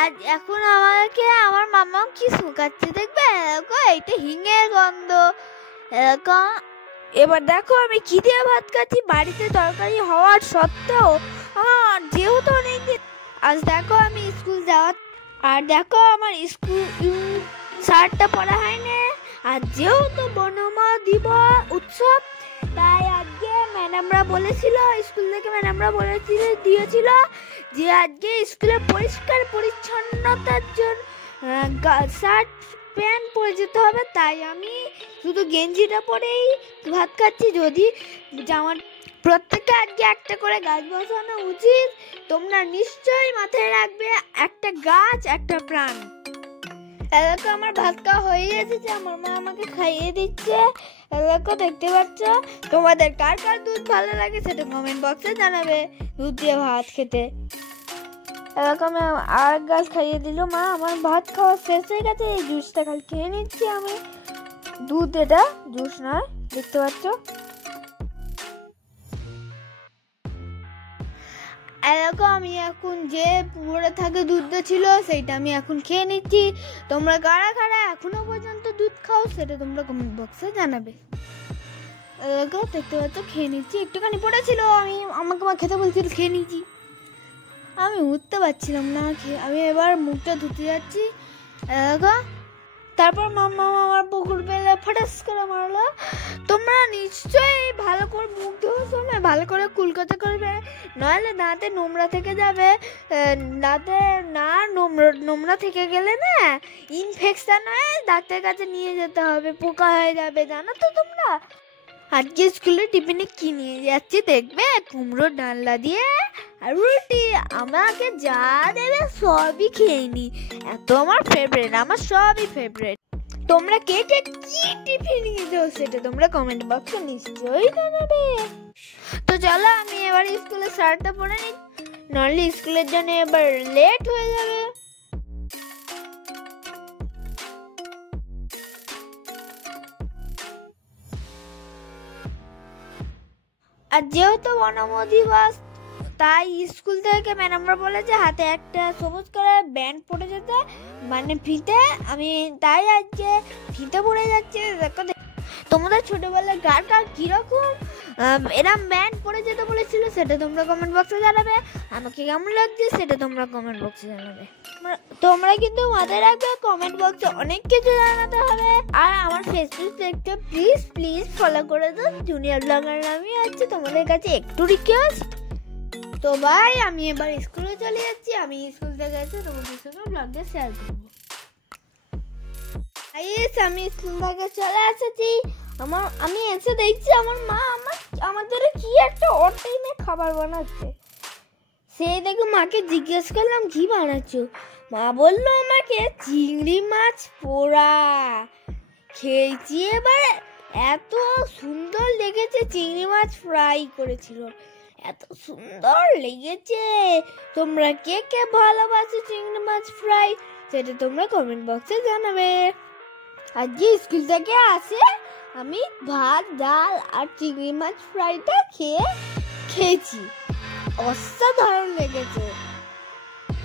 আর এখন আমাকে আমার মামা কি শুকাচ্ছে দেখবে, এইটা হিঙের গন্ধ এরকম। এবার দেখো আমি কি দিয়ে ভাত খাচ্ছি, বাড়িতে তরকারি হওয়ার সত্ত্বেও যেহেতু অনেকদিন। আজ দেখো আমি স্কুল যাওয়ার, আর দেখো আমার স্কুল শার্টটা পরা হয়নি। আর যেহেতু বনমা দিবস উৎসব, তাই আজকে ম্যাডামরা বলেছিল, স্কুল থেকে ম্যাডামরা দিয়েছিল যে আজকে স্কুলে পরিষ্কার পরিচ্ছন্নতার জন্য শার্ট প্যান্ট পরে যেতে হবে। তাই আমি শুধু গেঞ্জিটা পরেই ভাত খাচ্ছি। যদি জামা প্রত্যেককে আজকে একটা করে গাছ বসানো উচিত। তোমরা নিশ্চয়ই মাথায় রাখবে, একটা গাছ একটা প্রাণ। এলাকা আমার ভাত খাওয়া হয়ে এসেছে, আমার মা আমাকে খাইয়ে দিচ্ছে। এলাকা দেখতে পাচ্ছ। তোমাদের কার কার দুধ ভালো লাগে সেটা কমেন্ট বক্সে জানাবে, দুধ দিয়ে ভাত খেতে। এলাকা আমি আর গাছ খাইয়ে দিল মা। আমার ভাত খাওয়া শেষ হয়ে গেছে, এই জুসটা খালি খেয়ে নিচ্ছি আমি। দুধ, এটা জুস নয়, দেখতে পাচ্ছ। এলাকা আমি এখন যে পুকুরে থাকে দুধটা ছিল সেইটা আমি এখন খেয়ে নিচ্ছি। তোমরা কারা কারা এখনো পর্যন্ত দুধ খাও সেটা তোমরা কমেন্ট বক্সে জানাবে। এলাকা দেখতে পাচ্ছ খেয়ে নিচ্ছি, একটুখানি পড়েছিল, আমাকে খেতে বলছিল, খেয়ে নিচ্ছি। আমি উঠতে পারছিলাম না খেয়ে। আমি এবার মুখটা ধুতে যাচ্ছি। এলাকা তারপর মাম্মা আমার পুকুর পেলে ফটাস করে মারলো। তোমরা নিশ্চয়ই ভালো করে মুখ ধোয়ার সময় ভালো করে কুলকাতা করবে, নইলে দাঁতে নোংরা থেকে যাবে। দাঁতে না নোংরা থেকে গেলে না ইনফেকশন হয়ে ডাক্তারের কাছে নিয়ে যেতে হবে, পোকা হয়ে যাবে, জানো তো তোমরা। আজকে স্কুলে টিফিনে কি নিয়ে যাচ্ছি দেখবে, কুমড়ো ডালনা দিয়ে আর রুটি। আমাকে যা দেবে সবই খেয়ে নি, এত আমার ফেভারিট, আমার সবই ফেভারিট। তোমরা কে কে কি টিফিন নিয়ে যাও সেটা তোমরা কমেন্ট বক্সে নিশ্চয়ই জানাবে। তো চলো আমি এবার স্কুলে শার্টটা পরে নিই, নাহলে স্কুলের জন্য এবার লেট হয়ে যাবে। আর যেহেতু বনমা দিবস, তাই স্কুল থেকে ম্যাডামরা বলেছে হাতে একটা সবুজ কালার ব্যান্ড পরে যেতে, মানে ফিতে। আমি তাই আজকে ফিতে পরে যাচ্ছি। দেখো তোমাদের ছোটবেলায় কার কার কিরকম এরম ব্যান্ড পরে যেতে বলেছিল সেটা তোমরা কমেন্ট বক্সে জানাবে। আমাকে কেমন লাগছে সেটা তোমরা কমেন্ট বক্সে জানাবে। তোমরা কিন্তু মাথায় রাখবে, কমেন্ট বক্সে অনেক কিছু জানাতে হবে। আর আমার ফেসবুক পেজটা প্লিজ প্লিজ ফলো করে দাও, জুনিয়র ব্লগার আমি আছে, তোমাদের কাছে একটু রিকোয়েস্ট। তো ভাই আমি এবার স্কুলে চলে যাচ্ছি। আমি স্কুল থেকে এসে তোমাদের সঙ্গে ব্লগটা শেয়ার করবো। আমি স্কুল থেকে চলে এসেছি। আমি এসে দেখছি আমার মা আমাদের কি একটা অড টাইমে খাবার বানাচ্ছে। সেই দেখে মাকে জিজ্ঞেস করলাম কি বানাচ্ছ, মা বললো আমাকে চিংড়ি মাছ পোড়া। খেয়েছি, এবার এত সুন্দর লেগেছে, চিংড়ি মাছ ফ্রাই করেছিল, এত সুন্দর লেগেছে। তোমরা কে কে ভালোবাসো চিংড়ি মাছ ফ্রাই সেটা তোমরা কমেন্ট বক্সে জানাবে। আজকে স্কুল থেকে আসে আমি ভাত ডাল আর চিংড়ি মাছ ফ্রাইটা খেয়েছি, অসাধারণ লেগেছে।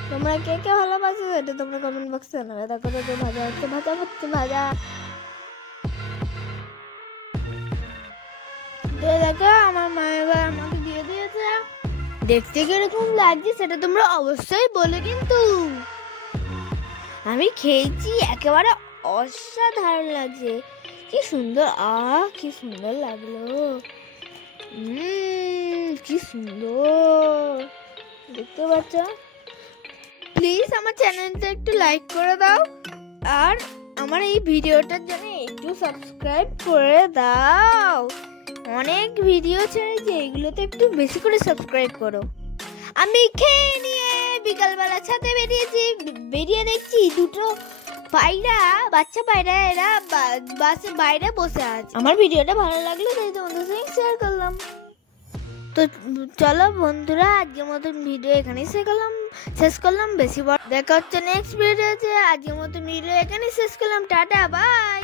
তোমরা কে কে ভালোবাসো সেটা তোমরা কমেন্ট বক্সে জানাবে। দেখো তো ভাজা হচ্ছে, ভাজা দেখো আমার মা এবার আমাকে দিয়ে দিয়েছে। দেখতে কিরকম লাগছে সেটা তোমরা অবশ্যই বলো কিন্তু। আমি খেয়েছি, একেবারে অসাধারণ লাগছে, কি সুন্দর। কি সুন্দর লাগলো, কি সুন্দর দেখতে পাচ্ছ। প্লিজ আমার চ্যানেলটা একটু লাইক করে দাও, আর আমার এই ভিডিওটার জন্য একটু সাবস্ক্রাইব করে দাও। অনেক ভিডিও ছেড়েছি, এইগুলোতে একটু বেশি করে সাবস্ক্রাইব করো। আমি খেয়ে নিয়ে বিকালবেলা ছাদে বেরিয়ে দেখছি দুটো পায়রা, বাচ্চা পায়রা, এরা বাসের বাইরে বসে আছে। আমার ভিডিওটা ভালো লাগলো তাই তোমাদের সঙ্গে শেয়ার করলাম। তো চলো বন্ধুরা, আজকের মতন ভিডিও এখানেই শেষ করলাম। বেশি বড় দেখা হচ্ছে নেক্সট ভিডিওতে। আজকের মতন ভিডিও এখানেই শেষ করলাম। Tata, by.